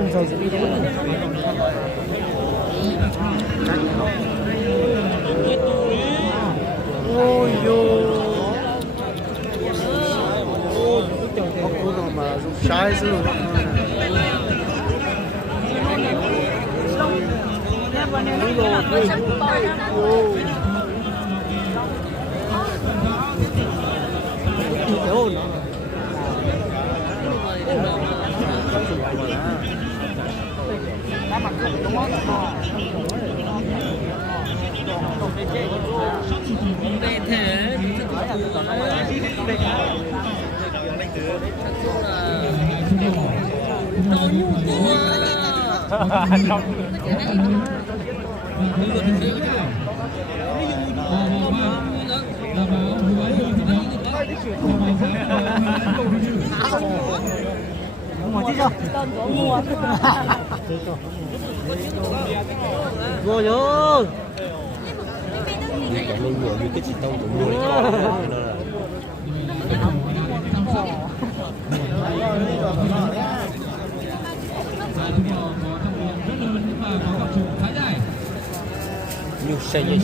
用手指。哦哟，我估到嘛，就下一次。Ngồi chứ sao? Vô vô. Cái này nhiều như cái chỉ tông cũng nhiều nhiều xây nữa.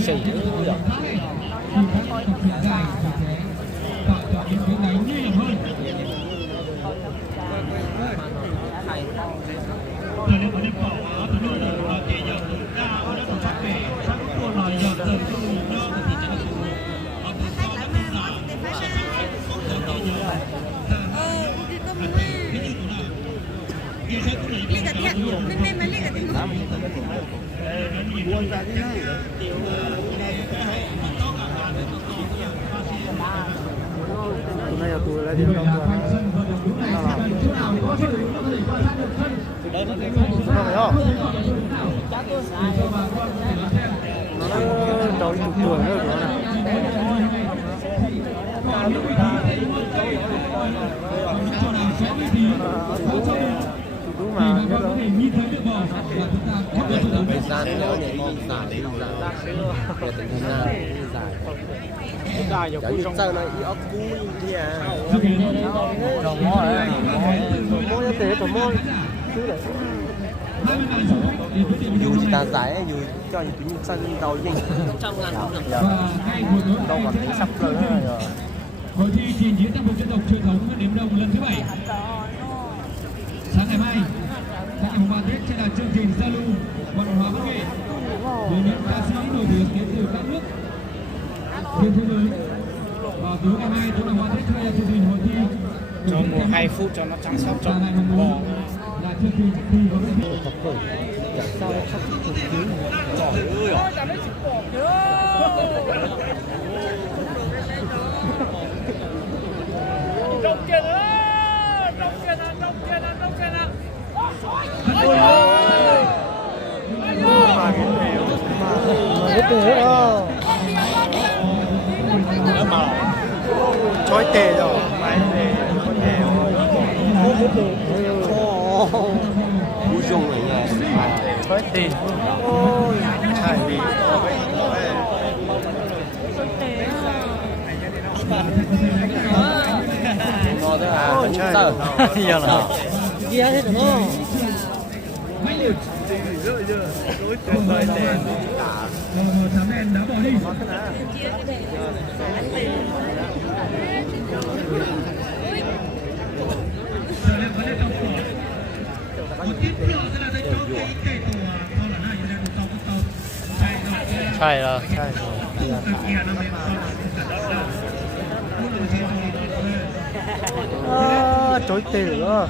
Hôm nay là tôi lại đi đâu rồi? Nó đầu chục tuổi nữa rồi nè. Đúng mà, nhớ đó. Thời gian nữa nhảy dài dài giờ cũng sao này ốc cú đi à Trồng mó đấy, mó như thế trồng mó chứ đấy. dù chỉ ta giải dù cho những cái sân đầu gì trong ngàn cũng được đâu còn thấy sắp rồi rồi. Hội thi trình diễn trang phục dân tộc truyền thống điểm đồng lần thứ 7. Sáng ngày mai, tại ngày 3 Tết sẽ là chương trình giao lưu văn hóa văn nghệ với những ca sĩ nổi tiếng đến từ các nước trên thế giới. Và tối ngày mai, tối ngày 3 Tết sẽ là chương trình hội thi cho 2 phút cho nó chăm sóc cho ngày mùng 4 là chương trình thi có Tập khởi, sao sắp thực chiến? Trời ơi. Trong kia nữa, trong kia nào, trong kia nào, trong kia nào. Mà biết từ hết đâu. Chói tè rồi, máy tè, con tè. Cú dung này nha. Chói tè. Ôi, chạy đi. Ngon thế à? Sao? Giờ là kia hết rồi đó. Thám đen đã bỏ đi. Chạy rồi. Chối tè nữa.